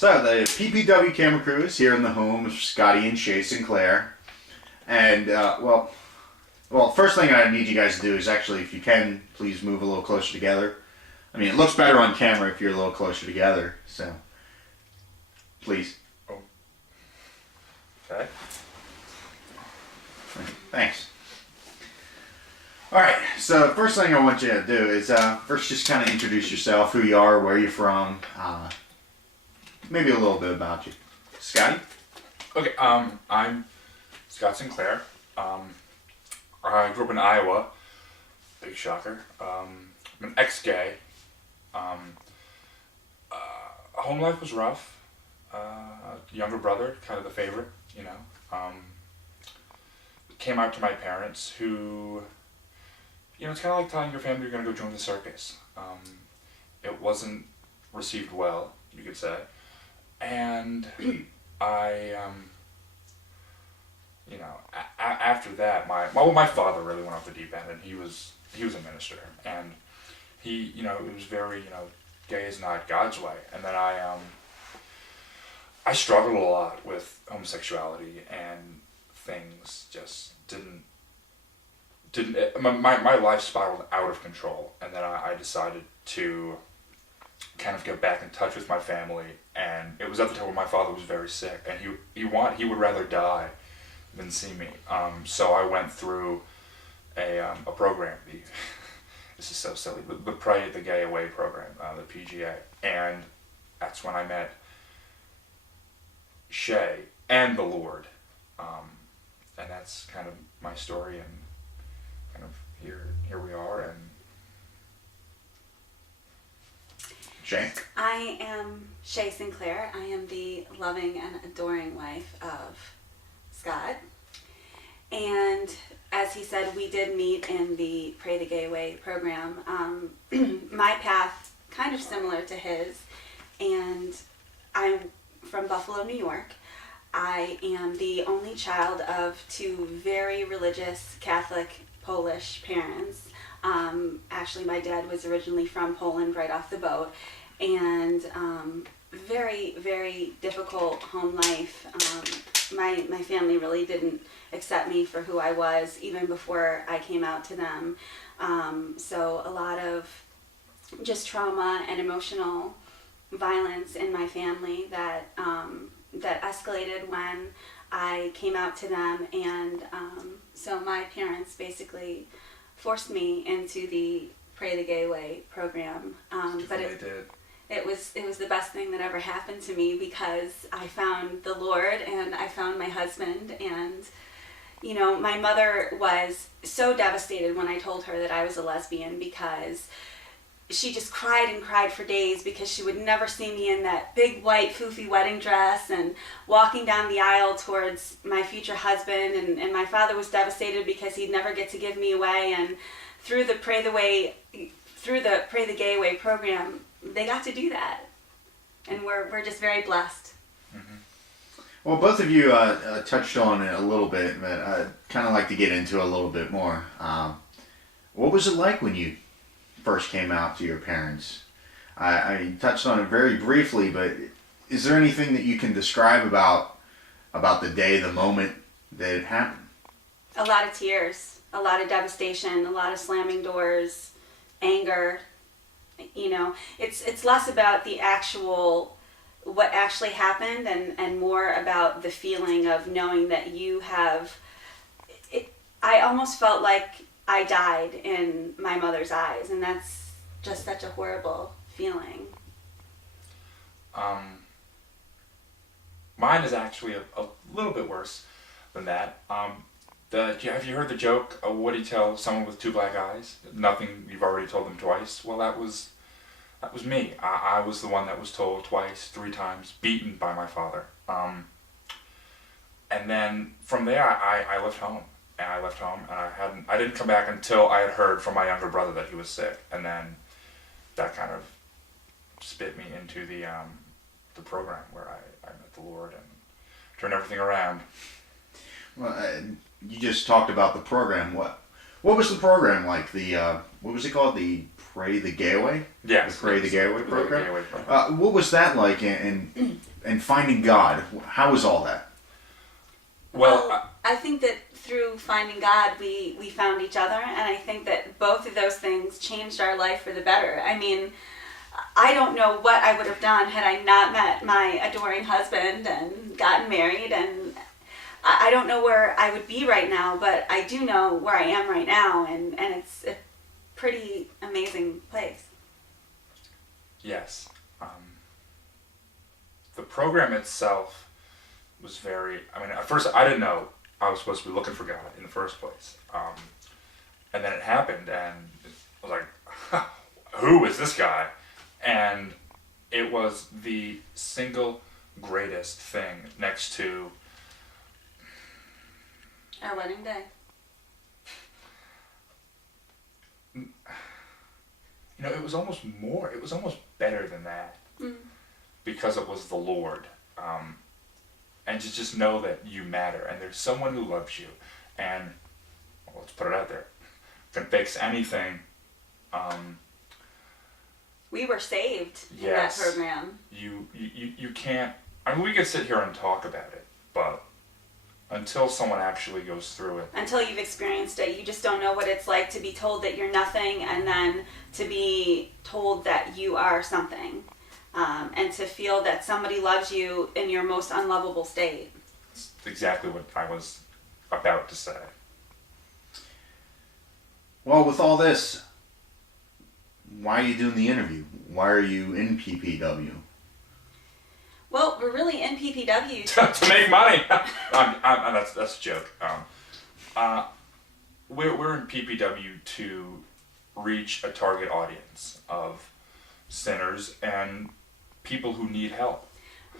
So the PPW camera crew is here in the home of Scotty and Shay Sinclair. And, well, first thing I need you guys to do is actually, if you can, please move a little closer together. I mean, it looks better on camera if you're a little closer together, so please. Oh. Okay. Thanks. Alright, so the first thing I want you to do is first just kind of introduce yourself, who you are, where you're from, maybe a little bit about you. Scotty? Okay, I'm Scott Sinclair. I grew up in Iowa. Big shocker. I'm an ex-gay. Home life was rough. Younger brother, kind of the favorite, you know. Came out to my parents who, you know, it's kind of like telling your family you're going to go join the circus. It wasn't received well, you could say. And I, you know, after that, my father really went off the deep end, and he was a minister, and he, you know, it was very, you know, gay is not God's way. And then I struggled a lot with homosexuality, and things just didn't my life spiraled out of control. And then I decided to kind of get back in touch with my family, and it was at the time when my father was very sick, and he would rather die than see me. So I went through a program. This is so silly. The Pray the Gay Away program, the PGA, and that's when I met Shay and the Lord, and that's kind of my story, and kind of here we are. And Shay? I am Shay Sinclair. I am the loving and adoring wife of Scott. And as he said, we did meet in the Pray the Gay Away program. My path, kind of similar to his, and I'm from Buffalo, New York. I am the only child of two very religious Catholic Polish parents. Actually, my dad was originally from Poland right off the boat, and very, very difficult home life. My family really didn't accept me for who I was even before I came out to them. So a lot of just trauma and emotional violence in my family that escalated when I came out to them, and so my parents basically forced me into the Pray the Gay Way program. But it was the best thing that ever happened to me, because I found the Lord and I found my husband. And you know, my mother was so devastated when I told her that I was a lesbian, because she just cried and cried for days, because she would never see me in that big white foofy wedding dress and walking down the aisle towards my future husband. And my father was devastated because he'd never get to give me away. And through the Pray the Gay Away program, they got to do that. And we're just very blessed. Mm-hmm. Well, both of you touched on it a little bit, but I'd kind of like to get into it a little bit more. What was it like when you first came out to your parents? I touched on it very briefly, but is there anything that you can describe about the day, the moment that it happened? A lot of tears, a lot of devastation, a lot of slamming doors, anger. You know, it's less about the actual, what actually happened, and more about the feeling of knowing that you have, I almost felt like I died in my mother's eyes, and that's just such a horrible feeling. Mine is actually a little bit worse than that. Have you heard the joke, what do you tell someone with two black eyes? Nothing, you've already told them twice. Well, that was me. I was the one that was told twice, 3 times, beaten by my father. And then from there, I left home. And I didn't come back until I had heard from my younger brother that he was sick. And then that kind of spit me into the program where I met the Lord and turned everything around. Well, you just talked about the program. What was the program like? What was it called? The Pray the Gay Way? Yes. The Pray the Gay Way program? Gay Way program. What was that like? And and finding God. How was all that? Well, I think that through finding God, we found each other, and I think that both of those things changed our life for the better. I mean, I don't know what I would have done had I not met my adoring husband and gotten married, and I don't know where I would be right now, but I do know where I am right now, and it's a pretty amazing place. yes. The program itself was very, I mean, at first I didn't know I was supposed to be looking for God in the first place. And then it happened, and I was like, who is this guy? And it was the single greatest thing next to Our wedding day. You know, it was almost better than that. Mm. Because it was the Lord. And to just know that you matter, and there's someone who loves you, and well, let's put it out there, can fix anything. We were saved in Yes. that program. You can't, I mean, we could sit here and talk about it, but until someone actually goes through it. Until you've experienced it, you just don't know what it's like to be told that you're nothing, and then to be told that you are something. And to feel that somebody loves you in your most unlovable state. It's exactly what I was about to say. Well, with all this, why are you doing the interview? Why are you in PPW? Well, we're really in PPW. To make money. That's a joke. We're in PPW to reach a target audience of sinners and people who need help.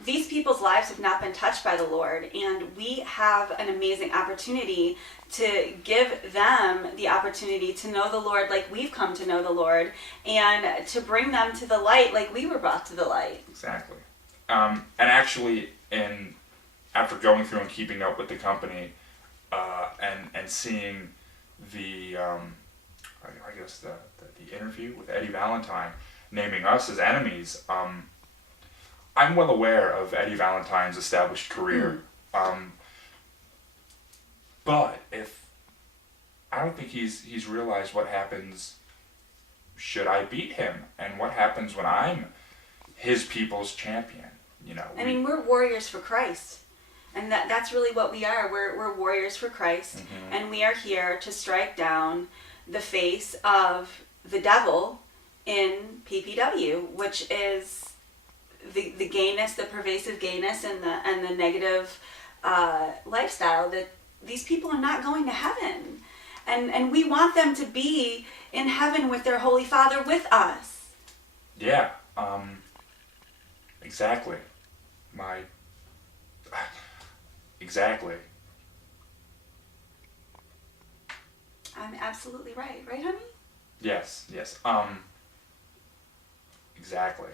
These people's lives have not been touched by the Lord, and we have an amazing opportunity to give them the opportunity to know the Lord like we've come to know the Lord, and to bring them to the light like we were brought to the light. Exactly. And actually, after going through and keeping up with the company, and seeing the the interview with Eddie Valentine naming us as enemies, I'm well aware of Eddie Valentine's established career. But I don't think he's realized what happens should I beat him, and what happens when I'm his people's champion. You know, I mean, we're warriors for Christ, and that's really what we are. We're warriors for Christ, Mm-hmm. and we are here to strike down the face of the devil in PPW, which is the gayness, the pervasive gayness, and the negative lifestyle, that these people are not going to heaven, and we want them to be in heaven with their Holy Father with us. Yeah. Exactly. Exactly. I'm absolutely right, honey? Yes. Exactly.